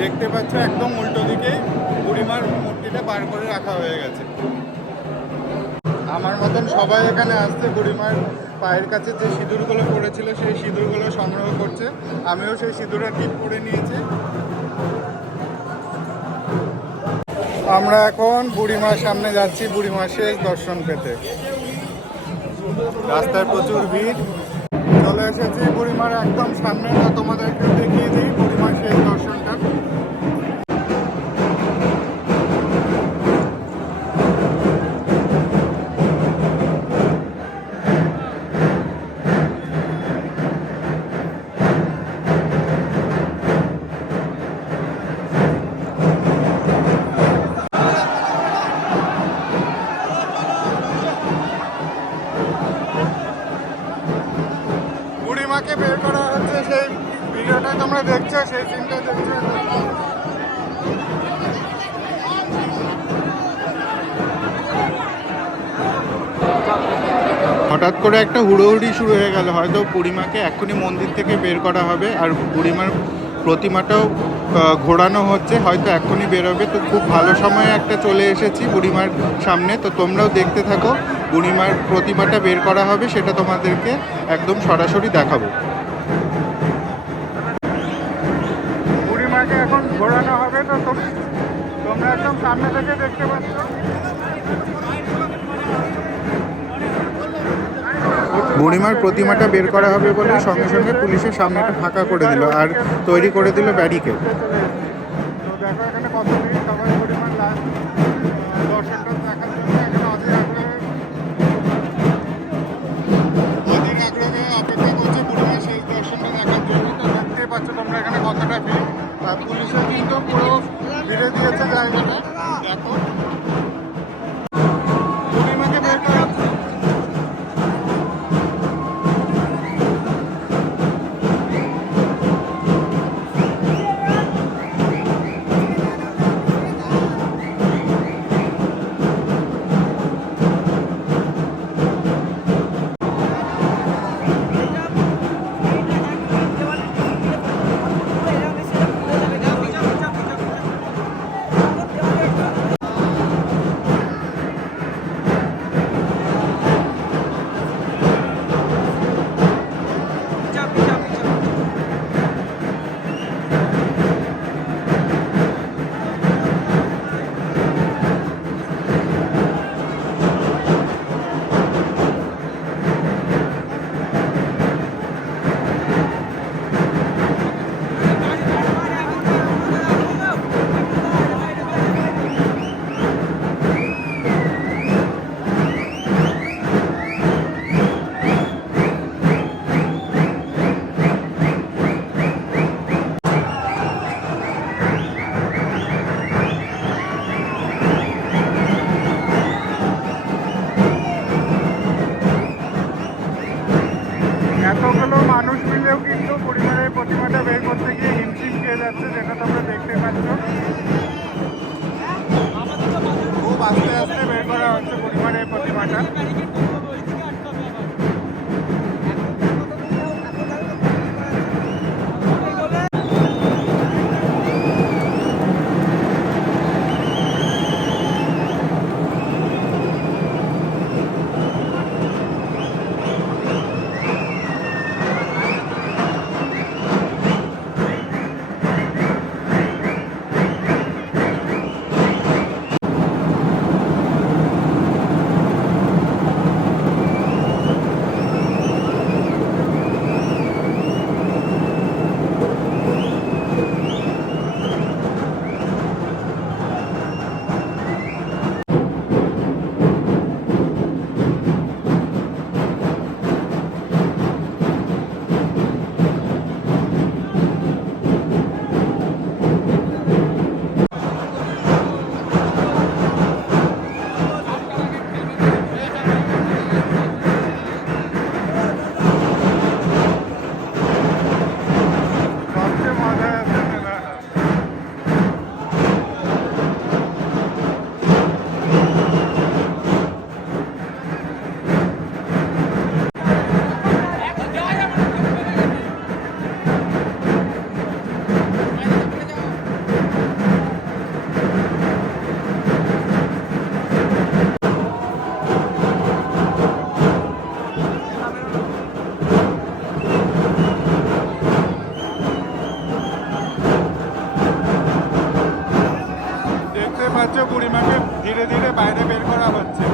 দেখতে পাচ্ছ একদম উল্টো দিকে বুড়িমার মূর্তিটা বার করে রাখা হয়ে গেছে। আমার মতন সবাই এখানে আসছে বুড়িমার পায়ের কাছে যে সিঁদুরগুলো পড়েছিল সেই সিঁদুরগুলো সংগ্রহ করছে। আমিও সেই সিঁদুরের টিপ পরে নিয়েছি। আমরা এখন বুড়িমার সামনে যাচ্ছি বুড়িমার শেষ দর্শন পেতে। রাস্তায় প্রচুর ভিড়। চলে এসেছি বুড়িমার একদম সামনে, তোমাদেরকে দেখিয়ে দিই বুড়িমার শেষ দর্শনটা। বুড়িমাকে বের করা হচ্ছে, সেই ভিডিওটা তোমরা দেখছো, সেই সিনটা দেখছো। হঠাৎ করে একটা হুড়োহুড়ি শুরু হয়ে গেল, হয়তো বুড়িমাকে এক্ষুনি মন্দির থেকে বের করা হবে আর বুড়িমার প্রতিমাটাও ঘোরানো হচ্ছে, হয়তো এক্ষুনি বেরোবে। তো খুব ভালো সময়ে একটা চলে এসেছি বুড়িমার সামনে, তো তোমরাও দেখতে থাকো। বুড়িমার প্রতিমাটা বের করা হবে, সেটা তোমাদেরকে একদম সরাসরি দেখাবো। বুড়িমাকে এখন ঘোরানো হবে, তো তোমরা একদম সামনে থেকে দেখতে পাচ্ছ। বুড়িমার প্রতিমাটা বের করা হবে বলে সঙ্গে সঙ্গে পুলিশের সামনেটা ফাঁকা করে দিল আর তৈরি করে দিল ব্যারিকেড। তো দেখো এখানে কত ভিড়, সবাই বুড়িমার দর্শনটা দেখার জন্য এখানে অধীর আগ্রহে অপেক্ষা করছে বুড়িমার শেষ দর্শনটা দেখার জন্য। তো দেখতেই পাচ্ছ তোমরা এখানে কতটা ভিড়, আর পুলিশও কিন্তু পুরো ভিড়ে দিয়েছে জায়গাটা। দেখো বুড়িমাকে বের করা এতগুলো মানুষ মিলেও কিন্তু বুড়িমার প্রতিমাটা বের করতে গিয়ে হিমশিম খেয়ে যাচ্ছে, যেটা তোমরা দেখতে পাচ্ছ। খুব আস্তে আস্তে বের করা হচ্ছে বুড়িমার প্রতিমাটা। পাচ্ছ বুড়িমাকে ধীরে ধীরে বাইরে বের করা হচ্ছে।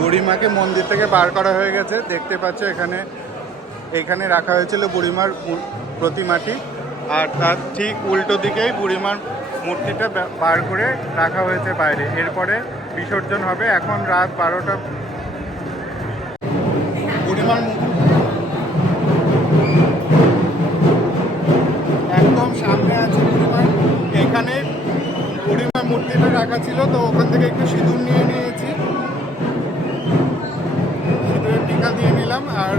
বুড়িমাকে মন্দির থেকে বার করা হয়ে গেছে। দেখতে পাচ্ছ এখানে রাখা হয়েছিল বুড়িমার প্রতিমাটি, আর তার ঠিক উল্টো দিকেই বুড়িমার মূর্তিটা বার করে রাখা হয়েছে বাইরে। এরপরে বিসর্জন হবে। এখন রাত 12টা। বুড়িমার একদম সামনে আছে বুড়িমার। এখানে বুড়িমার মূর্তিটা রাখা ছিল, তো ওখান থেকে একটু সিঁদুর নিয়েছি, সিঁদুরের টিকা দিয়ে নিলাম। আর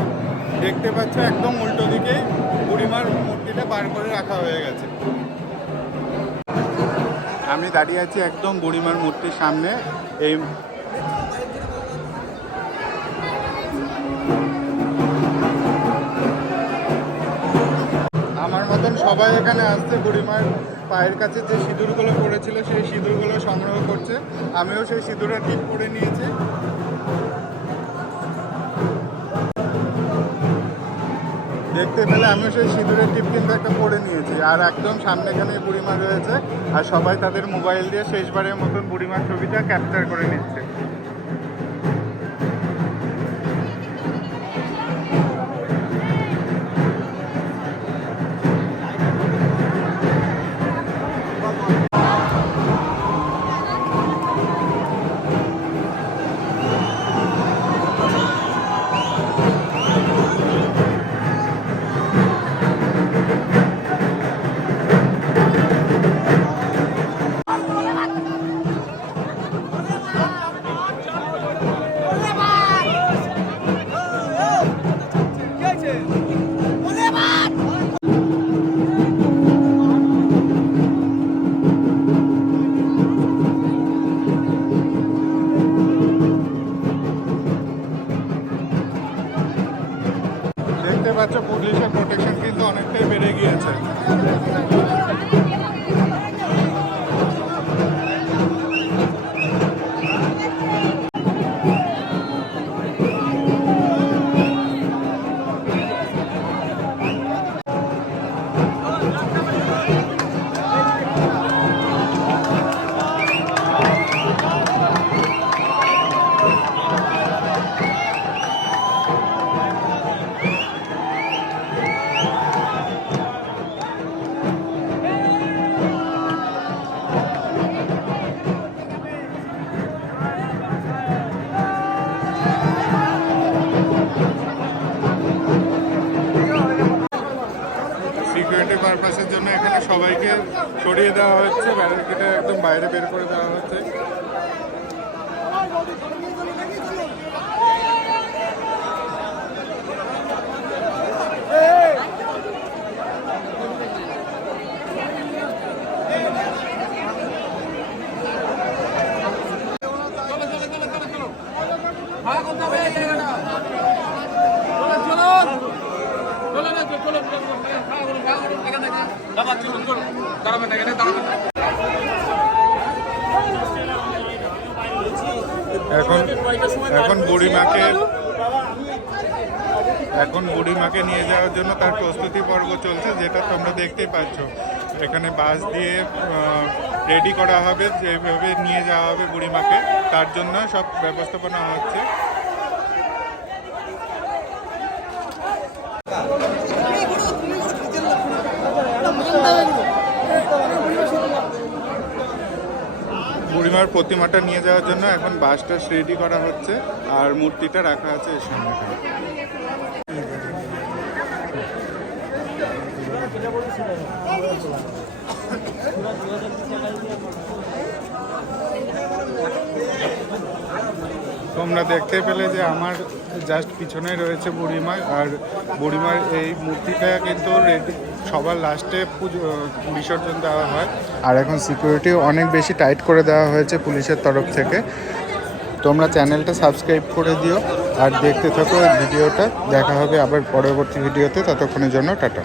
দেখতে পাচ্ছ একদম উল্টো দিকে বুড়িমার মূর্তিটা বার করে রাখা হয়ে গেছে। আমি দাঁড়িয়ে আছি একদম বুড়িমার মূর্তির সামনে। এই আমার মতন সবাই এখানে আসছে বুড়িমার পায়ের কাছে যে সিঁদুরগুলো পড়েছিল সেই সিঁদুরগুলো সংগ্রহ করছে। আমিও সেই সিঁদুরের টিপ পরে নিয়েছি। দেখতে পেলে আমিও সেই সিঁদুরের টিপ কিন্তু একটা পরে নিয়েছি। আর একদম সামনে এখানে বুড়িমা রয়েছে, আর সবাই তাদের মোবাইল দিয়ে শেষবারের মতন বুড়িমার ছবিটা ক্যাপচার করে নিচ্ছে। দেখতে পাচ্ছ পুলিশের প্রোটেকশন কিন্তু অনেকটাই বেড়ে গিয়েছে। পারপাসের জন্য এখানে সবাইকে সরিয়ে দেওয়া হচ্ছে, ব্যারিকেডে একদম বাইরে বের করে দেওয়া হচ্ছে। এখন বুড়িমাকে নিয়ে যাওয়ার জন্য তার প্রস্তুতি পর্ব চলছে, যেটা তোমরা দেখতেই পাচ্ছ। এখানে বাস দিয়ে রেডি করা হবে, যেভাবে নিয়ে যাওয়া হবে বুড়িমাকে, তার জন্য সব ব্যবস্থাপনা হচ্ছে। বুড়িমার প্রতিমাটা নিয়ে যাওয়ার জন্য এখন বাসটা রেডি করা হচ্ছে, আর মূর্তিটা রাখা আছে এর সামনে। তোমরা দেখতে পেলে যে আমার জাস্ট পিছনে রয়েছে বুড়িমা, আর বুড়িমার এই মূর্তিটা কিন্তু সবার লাস্টে বিসর্জন দেওয়া হয়। আর এখন সিকিউরিটি অনেক বেশি টাইট করে দেওয়া হয়েছে পুলিশের তরফ থেকে। তোমরা চ্যানেলটা সাবস্ক্রাইব করে দিও আর দেখতে থাকো ভিডিওটা। দেখা হবে আবার পরবর্তী ভিডিওতে, ততক্ষণের জন্য টাটা।